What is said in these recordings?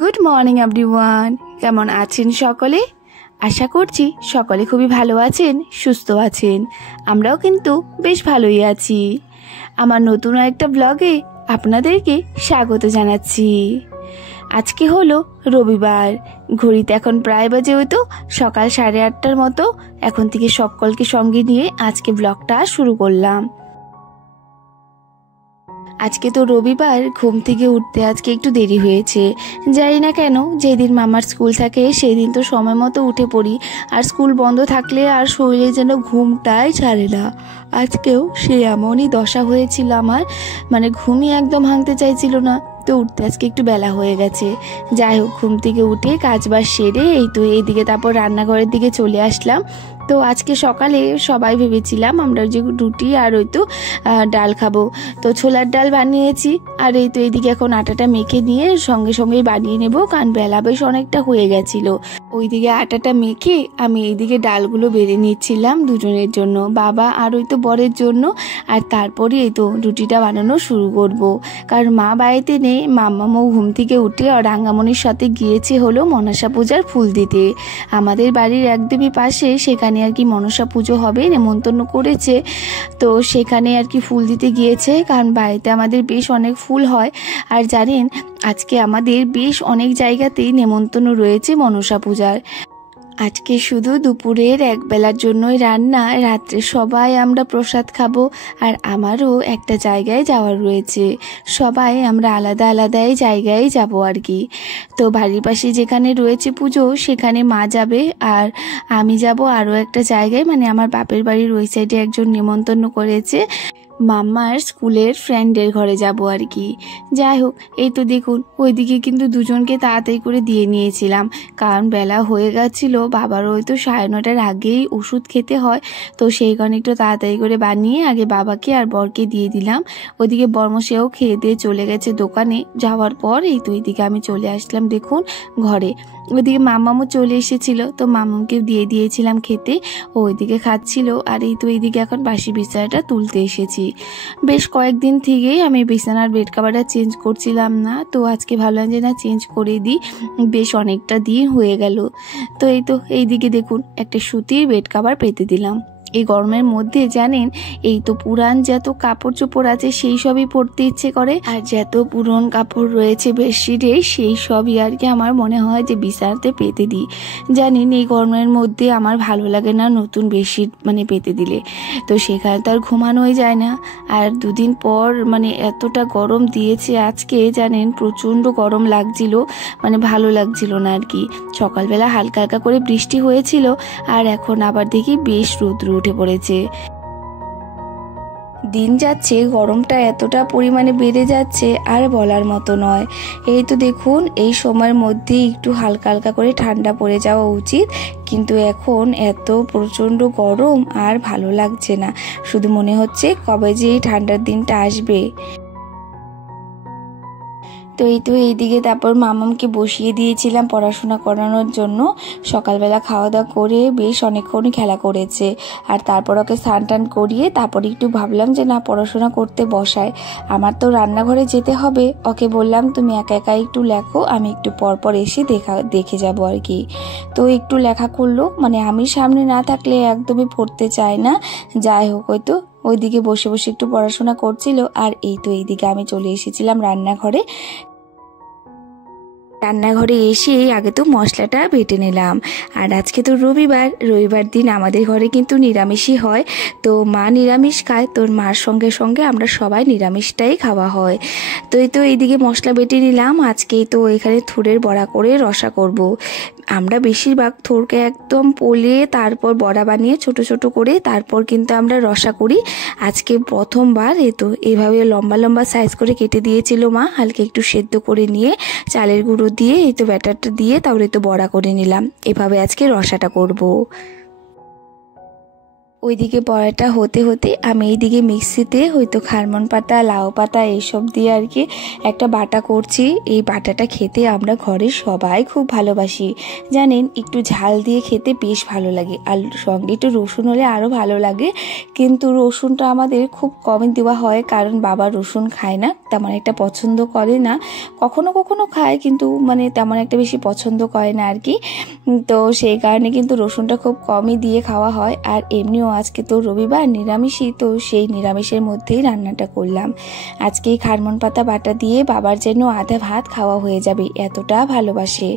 Good morning everyone. কেমন আছেন সকলে? আশা করছি সকলে খুবই ভালো আছেন, সুস্থ আছেন। আমরাও কিন্তু বেশ ভালোই আছি। আমার নতুন একটা ব্লগে আপনাদেরকে স্বাগত জানাচ্ছি। আজকে হলো রবিবার, ঘড়িতে এখন প্রায় বাজে হয়তো সকাল 8:30টার মতো। এখন থেকে সকলকে সঙ্গে নিয়ে আজকে ব্লগটা শুরু করলাম। আজকে তো রবিবার, ঘুম থেকে উঠতে আজকে একটু দেরি হয়েছে। জানি না কেন, যেদিন মামার স্কুল থাকে সেই দিন তো সময় মতো উঠে পড়ি, আর স্কুল বন্ধ থাকলে আর শরীরে যেন ঘুমটাই ছাড়ে না। আজকেও সে এমনই দশা হয়েছিল আমার, মানে ঘুমই একদম ভাঙতে চাইছিল না। তো উঠতে আজকে একটু বেলা হয়ে গেছে। যাই হোক, ঘুম থেকে উঠে কাজবাজ সেরে এই তো এইদিকে তারপর রান্নাঘরের দিকে চলে আসলাম। তো আজকে সকালে সবাই ভেবেছিলাম আমরা যে রুটি আর ওই তো ডাল খাবো, তো ছোলার ডাল বানিয়েছি। আর এই তো এইদিকে এখন আটাটা মেখে নিয়ে সঙ্গে সঙ্গেই বানিয়ে নেব, কারণ বেলা বেশ অনেকটা হয়ে গেছিল। ওইদিকে আটাটা মেখে আমি এইদিকে ডালগুলো বেড়ে নিচ্ছিলাম দুজনের জন্য, বাবা আর ওই তো বরের জন্য। আর তারপরে এই তো রুটিটা বানানো শুরু করব, কারণ মা বাড়িতে নেই। মাম্মামও ঘুম থেকে উঠে আর রাঙ্গামণির সাথে গিয়েছে হলো মনসা পূজার ফুল দিতে। আমাদের বাড়ির একদমই পাশে, সেখানে আর কি মনসা পুজো হবে, নেমন্তন্ন করেছে। তো সেখানে আর কি ফুল দিতে গিয়েছে, কারণ বাড়িতে আমাদের বেশ অনেক ফুল হয়। আর জানেন, আজকে আমাদের বেশ অনেক জায়গাতেই নেমন্তন্ন রয়েছে মনসা পূজার। আজকে শুধু দুপুরের একবেলার জন্যই রান্না, রাত্রে সবাই আমরা প্রসাদ খাবো। আর আমারও একটা জায়গায় যাওয়ার রয়েছে, সবাই আমরা আলাদা আলাদাই জায়গায় যাব আর কি। তো বাড়ির পাশে যেখানে রয়েছে পুজো, সেখানে মা যাবে আর আমি যাব আরও একটা জায়গায়, মানে আমার বাপের বাড়ির ওই সাইডে একজন নেমন্তন্ন করেছে, মাম্মার স্কুলের ফ্রেন্ডের ঘরে যাব আর কি। যাই হোক, এই তো দেখুন ওইদিকে কিন্তু দুজনকে তাড়াতাড়ি করে দিয়ে নিয়েছিলাম, কারণ বেলা হয়ে গেছিল। বাবারও ওই তো 9:30টার আগেই ওষুধ খেতে হয়। তো সেই কারণে একটু তাড়াতাড়ি করে বানিয়ে আগে বাবাকে আর বরকে দিয়ে দিলাম। ওইদিকে বর্মশেও খেয়ে দিয়ে চলে গেছে দোকানে। যাওয়ার পর এই তো এইদিকে আমি চলে আসলাম দেখুন ঘরে। ওইদিকে মামামও চলে এসেছিল, তো মামামকে দিয়ে দিয়েছিলাম খেতে, ও ওইদিকে খাচ্ছিল। আর এই তো এইদিকে এখন বাসি বিছানাটা তুলতে এসেছি। বেশ কয়েকদিন থেকেই আমি বিছানার বেড কভারটা চেঞ্জ করছিলাম না, তো আজকে ভাবলাম যে না, চেঞ্জ করে দিই, বেশ অনেকটা দিন হয়ে গেল। তো এই তো এইদিকে দেখুন একটা সুতির বেড কভার পেতে দিলাম। এই গরমের মধ্যে জানেন, এই তো পুরান যত কাপড় চোপড় আছে সেই সবই পরতে ইচ্ছে করে, আর যত পুরন কাপড় রয়েছে বেডশিটে সেই সবই আর কি আমার মনে হয় যে বিছানাতে পেতে দিই। জানেন, এই গরমের মধ্যে আমার ভালো লাগে না নতুন বেডশিট মানে পেতে দিলে, তো সেখানে তো আর ঘুমানোই যায় না। আর দুদিন পর মানে এতটা গরম দিয়েছে আজকে, জানেন প্রচণ্ড গরম লাগছিল, মানে ভালো লাগছিল না আর কি। সকালবেলা হালকা হালকা করে বৃষ্টি হয়েছিল, আর এখন আবার দেখি বেশ রৌদ্র উঠে পড়েছে। দিন যাচ্ছে গরমটা এতটা পরিমাণে বেড়ে যাচ্ছে আর বলার মতো নয়। এই তো দেখুন এই সময়ের মধ্যে একটু হালকা হালকা করে ঠান্ডা পড়ে যাওয়া উচিত, কিন্তু এখন এত প্রচণ্ড গরম আর ভালো লাগছে না। শুধু মনে হচ্ছে কবে যে এই ঠান্ডার দিনটা আসবে। তো এই তো এইদিকে তারপর মামামকে বসিয়ে দিয়েছিলাম পড়াশোনা করানোর জন্য। সকালবেলা খাওয়া দাওয়া করে বেশ অনেকক্ষণই খেলা করেছে, আর তারপর ওকে স্নান টান করিয়ে তারপরে একটু ভাবলাম যে না, পড়াশোনা করতে বসায়। আমার তো রান্নাঘরে যেতে হবে, ওকে বললাম তুমি একা একা একটু লেখো, আমি একটু পরপর এসে দেখে যাব আর কি। তো একটু লেখা করলো, মানে আমি সামনে না থাকলে একদমই পড়তে চায় না। যাই হোক, ওই তো ওইদিকে বসে বসে একটু পড়াশোনা করছিল। আর এই তো এইদিকে আমি চলে এসেছিলাম রান্নাঘরে। রান্নাঘরে এসে আগে তো মশলাটা বেটে নিলাম। আর আজকে তো রবিবার দিন আমাদের ঘরে কিন্তু নিরামিষই হয়। তো মা নিরামিষ খায়, তোর মার সঙ্গে সঙ্গে আমরা সবাই নিরামিষটাই খাওয়া হয়। তো এই তো এইদিকে মশলা বেটে নিলাম। আজকে তো এখানে থুরের বড়া করে রসা করব। আমরা বেশিরভাগ থোরকে একদম পোলে তারপর বড়া বানিয়ে ছোট ছোট করে তারপর কিন্তু আমরা রসা করি। আজকে প্রথমবার এই তো এভাবে লম্বা লম্বা সাইজ করে কেটে দিয়েছিল মা, হালকা একটু সেদ্ধ করে নিয়ে চালের গুঁড়ো দিয়ে এই তো ব্যাটারটা দিয়ে তারপরে তো বড়া করে নিলাম। এভাবে আজকে রসাটা করব। ওইদিকে বড়াটা হতে হতে আমি এইদিকে মিক্সিতে হয়তো খারমন পাতা, লাউ পাতা এইসব দিয়ে আর কি একটা বাটা করছি। এই বাটাটা খেতে আমরা ঘরের সবাই খুব ভালোবাসি, জানেন একটু ঝাল দিয়ে খেতে বেশ ভালো লাগে, আর সঙ্গে একটু রসুন হলে আরও ভালো লাগে। কিন্তু রসুনটা আমাদের খুব কমই দেওয়া হয়, কারণ বাবা রসুন খায় না, তেমন একটা পছন্দ করে না। কখনো কখনো খায় কিন্তু মানে তেমন একটা বেশি পছন্দ করে না আর কি। তো সেই কারণে কিন্তু রসুনটা খুব কমই দিয়ে খাওয়া হয়। আর এমনিও আজকে তো রবিবার, নিরামিষই, তো সেই নিরামিষের মধ্যেই রান্নাটা করলাম। আজকে এই খারমন পাতা বাটা দিয়ে বাবার যেন আধা ভাত খাওয়া হয়ে যাবে, এতটা ভালোবাসে।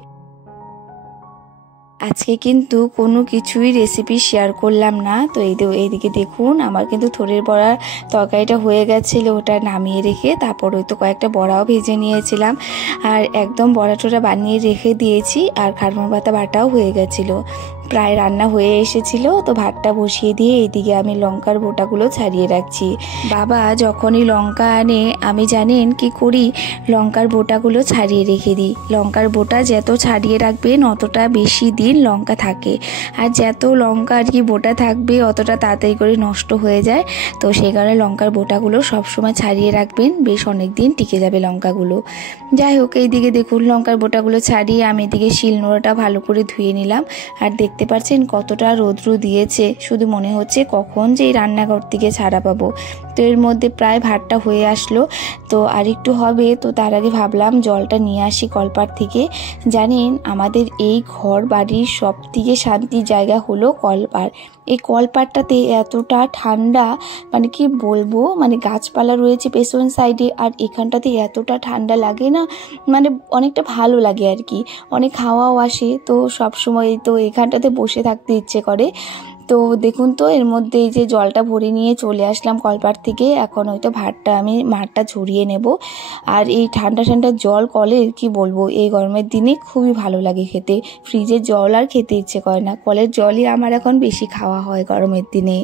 আজকে কিন্তু কোনো কিছুই রেসিপি শেয়ার করলাম না। তো এইদিকে দেখুন আমার কিন্তু থোড়ের বড়ার তরকারিটা হয়ে গেছিলো, ওটা নামিয়ে রেখে তারপর ওই তো কয়েকটা বড়াও ভেজে নিয়েছিলাম, আর একদম বড়া টোড়া বানিয়ে রেখে দিয়েছি। আর খারমন পাতা বাটাও হয়ে গেছিলো, প্রায় রান্না হয়ে এসেছিল। তো ভাতটা বসিয়ে দিয়ে এইদিকে আমি লঙ্কার বোটাগুলো ছাড়িয়ে রাখছি। বাবা যখনই লঙ্কা আনে আমি জানেন কি করি, লঙ্কার বোটাগুলো ছাড়িয়ে রেখে দিই। লঙ্কার বোটা যত ছাড়িয়ে রাখবেন অতটা বেশি দিন লঙ্কা থাকে, আর যত লঙ্কা আর কি বোটা থাকবে অতটা তাড়াতাড়ি করে নষ্ট হয়ে যায়। তো সেই কারণে লঙ্কার বোটাগুলো সবসময় ছাড়িয়ে রাখবেন, বেশ অনেক দিন টিকে যাবে লঙ্কাগুলো। যাই হোক, এইদিকে দেখুন লঙ্কার বোটাগুলো ছাড়িয়ে আমি এদিকে শিলনোড়াটা ভালো করে ধুয়ে নিলাম। আর দেখতে পাচ্ছেন কতটা রৌদ্র দিয়েছে, শুধু মনে হচ্ছে কখন যে এই রান্নাঘর থেকে ছাড়া পাবো। তো এর মধ্যে প্রায় ভাতটা হয়ে আসলো, তো আর একটু হবে। তো তার আগে ভাবলাম জলটা নিয়ে আসি কলপাড় থেকে। জানেন আমাদের এই ঘর বাড়ির সব থেকে শান্তির জায়গা হলো কলপাড়। এই কলপাড়টাতে এতটা ঠান্ডা, মানে কি বলবো, মানে গাছপালা রয়েছে পেছন সাইডে, আর এখানটাতে এতটা ঠান্ডা লাগে না, মানে অনেকটা ভালো লাগে আর কি, অনেক হাওয়াও আসে। তো সব সময় তো এখানটাতে বসে থাকতে ইচ্ছে করে। তো দেখুন তো এর মধ্যে এই যে জলটা ভরে নিয়ে চলে আসলাম কলপাড় থেকে। এখন হয়তো মাঠটা ঝরিয়ে নেব। আর এই ঠান্ডা ঠান্ডা জল কলের কি বলবো, এই গরমের দিনে খুবই ভালো লাগে খেতে। ফ্রিজের জল আর খেতে ইচ্ছে করে না, কলের জলই আমার এখন বেশি খাওয়া হয় গরমের দিনে।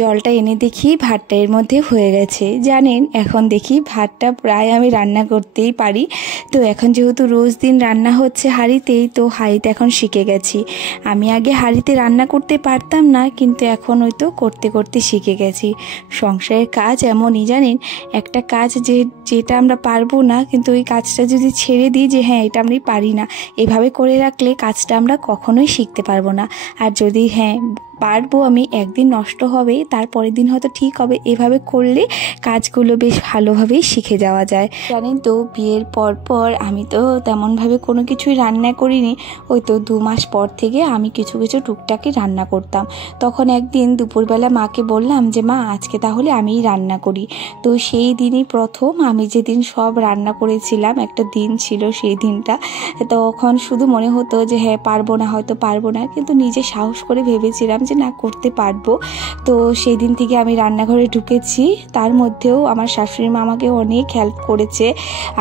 জলটা এনে দেখি ভাতটা এর মধ্যে হয়ে গেছে। জানেন এখন দেখি ভাতটা প্রায় আমি রান্না করতেই পারি। তো এখন যেহেতু রোজ দিন রান্না হচ্ছে হাঁড়িতেই, তো হাঁড়িতে এখন শিখে গেছি। আমি আগে হাঁড়িতে রান্না করতে পারতাম না, কিন্তু এখন হয়তো করতে করতে শিখে গেছি। সংসারের কাজ এমনই, জানেন একটা কাজ যেটা আমরা পারবো না, কিন্তু ওই কাজটা যদি ছেড়ে দিই যে হ্যাঁ এটা আমি পারি না, এভাবে করে রাখলে কাজটা আমরা কখনোই শিখতে পারবো না। আর যদি হ্যাঁ পারবো আমি, একদিন নষ্ট হবে তারপরের দিন হয়তো ঠিক হবে, এভাবে করলে কাজগুলো বেশ ভালোভাবেই শিখে যাওয়া যায়। জানেন তো বিয়ের পর আমি তো তেমনভাবে কোনো কিছুই রান্না করিনি। ওই তো 2 মাস পর থেকে আমি কিছু কিছু টুকটাকি রান্না করতাম। তখন একদিন দুপুরবেলা মাকে বললাম যে মা আজকে তাহলে আমিই রান্না করি। তো সেই দিনই প্রথম আমি যেদিন সব রান্না করেছিলাম, একটা দিন ছিল সেই দিনটা। তখন শুধু মনে হতো যে হ্যাঁ পারবো না, হয়তো পারবো না, কিন্তু নিজে সাহস করে ভেবেছিলাম যে না করতে পারবো। তো সেই দিন থেকে আমি রান্নাঘরে ঢুকেছি। তার মধ্যেও আমার শাশুড়ি মা আমাকে অনেক হেল্প করেছে।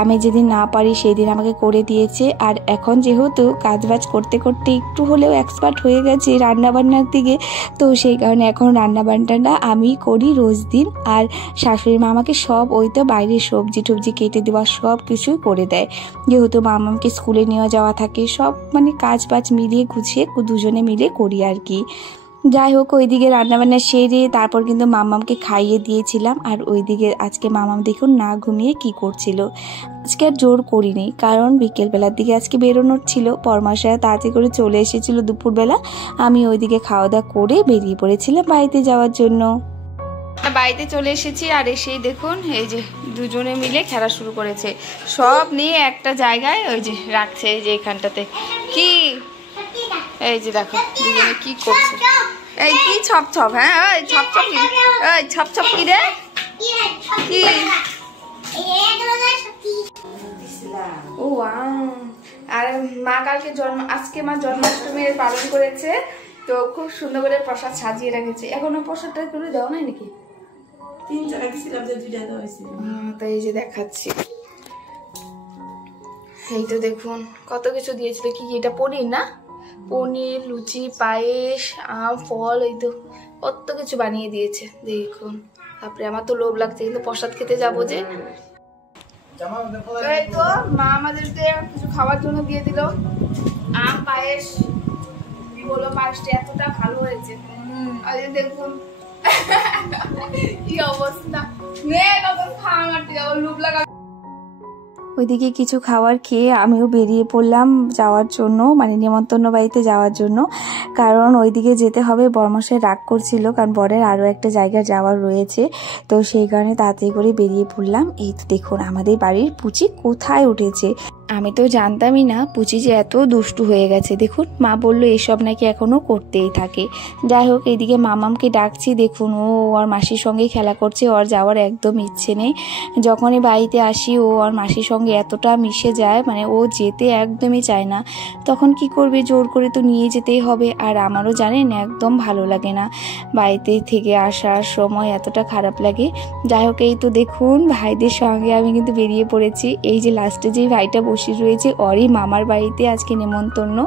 আমি যেদিন না পারি সেই দিন আমাকে করে দিয়েছে। আর এখন যেহেতু কাজবাজ করতে করতে একটু হলেও এক্সপার্ট হয়ে গেছি রান্নাবান্নার দিকে, তো সেই কারণে এখন রান্নাবান্নাটা আমি করি রোজ দিন। আর শাশুড়ি মা আমাকে সব ওই তো বাইরের সবজি টবজি কেটে দেওয়া সব কিছুই করে দেয়, যেহেতু মামাকে স্কুলে নিয়ে যাওয়া থাকে। সব মানে কাজ বাজ মিলিয়ে গুছিয়ে দুজনে মিলে করি আর কি। যাই হোক, ওইদিকে রান্নাবান্না সেরে তারপর কিন্তু মামামকে খাইয়ে দিয়েছিলাম। আর ওইদিকে আজকে মামাম দেখুন না ঘুমিয়ে কি করছিল। আজকে আর জোর করিনি, কারণ বিকেলবেলার দিকে আজকে বেরোনোর ছিল। পরমাশায় তাড়াতাড়ি করে চলে এসেছিল দুপুরবেলা। আমি ওইদিকে খাওয়া দাওয়া করে বেরিয়ে পড়েছিলাম বাড়িতে যাওয়ার জন্য। বাড়িতে চলে এসেছি, আর এসেই দেখুন এই যে দুজনে মিলে খেলা শুরু করেছে। সব নিয়ে একটা জায়গায় ওই যে রাখছে, এই যে এখানটাতে কি, এই যে দেখো দুজনে কি করছে। এই কি ছপ ছপ, হ্যাঁ ওই ছপ ছপ কি, ওই ছপ ছপ কি রে কি, ও আর মা কালকে আজকে মা জন্মাষ্টমীর পালন করেছে। তো খুব সুন্দর করে প্রসাদ সাজিয়ে রেখেছে। এখনো প্রসাদটা করে দেওয়া নাই নাকি? 3 জায়গা দিছিলাম, যে 2টা দেওয়া হয়েছিল। তাই এই যে দেখাচ্ছি, এই তো দেখুন কত কিছু দিয়েছিল। কি এটা পনির না, পনির, লুচি, পায়েস, আম, ফল, এই তো কত কিছু বানিয়ে দিয়েছে দেখুন। তারপরে আমার তো লোভ লাগছে, কিন্তু প্রসাদ খেতে যাবো যে। এই তো মা আমাদেরকে কিছু খাওয়ার জন্য দিয়ে দিল, আম, পায়েস, বলো পাঁচটা এতটা ভালো হয়েছে। আর এই দেখুন কি অবস্থা, মেয়ে কখন খাওয়া মারতে যাবো লুপ লাগা। ওইদিকে কিছু খাবার খেয়ে আমিও বেরিয়ে পড়লাম যাওয়ার জন্য, মানে নেমন্তন্ন বাড়িতে যাওয়ার জন্য। কারণ ওইদিকে যেতে হবে, বরমশাই রাগ করছিল, কারণ বরের আরও একটা জায়গায় যাওয়ার রয়েছে। তো সেই কারণে তাড়াতাড়ি করে বেরিয়ে পড়লাম। এই তো দেখুন আমাদের বাড়ির পুচি কোথায় উঠেছে। আমি তো জানতামই না পুচি যে এত দুষ্টু হয়ে গেছে। দেখুন মা বললো এসব নাকি এখনও করতেই থাকে। যাই হোক, এইদিকে মামামকে ডাকছি, দেখুন ও আর মাসির সঙ্গে খেলা করছে, ওর যাওয়ার একদম ইচ্ছে নেই। যখনই বাড়িতে আসি ও আর মাসির সঙ্গে এতটা মিশে যায়, মানে ও যেতে একদমই চায় না। তখন কি করবে, জোর করে তো নিয়ে যেতেই হবে। আর আমারও জানেন একদম ভালো লাগে না, বাড়িতে থেকে আসার সময় এতটা খারাপ লাগে। যাই হোক, এই তো দেখুন ভাইদের সঙ্গে আমি কিন্তু বেরিয়ে পড়েছি। এই যে লাস্টে যে ভাইটা বসে রয়েছে, ওরই মামার বাড়িতে আজকে নেমন্তন্ন।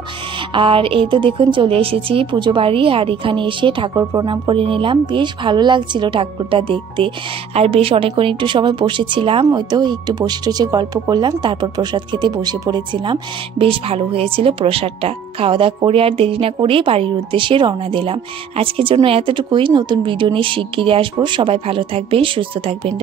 আর এই তো দেখুন চলে এসেছি পুজো বাড়ি, আর এখানে এসে ঠাকুর প্রণাম করে নিলাম। বেশ ভালো লাগছিল ঠাকুরটা দেখতে। আর বেশ অনেকক্ষণ একটু সময় বসেছিলাম, ওই তো একটু বসে টসে গল্প করলাম, তারপর প্রসাদ খেতে বসে পড়েছিলাম। বেশ ভালো হয়েছিল প্রসাদটা। খাওয়া দাওয়া করে আর দেরি না করে বাড়ির উদ্দেশ্যে রওনা দিলাম। আজকের জন্য এতটুকুই। নতুন ভিডিও নিয়ে শিগগিরই আসবো। সবাই ভালো থাকবেন, সুস্থ থাকবেন।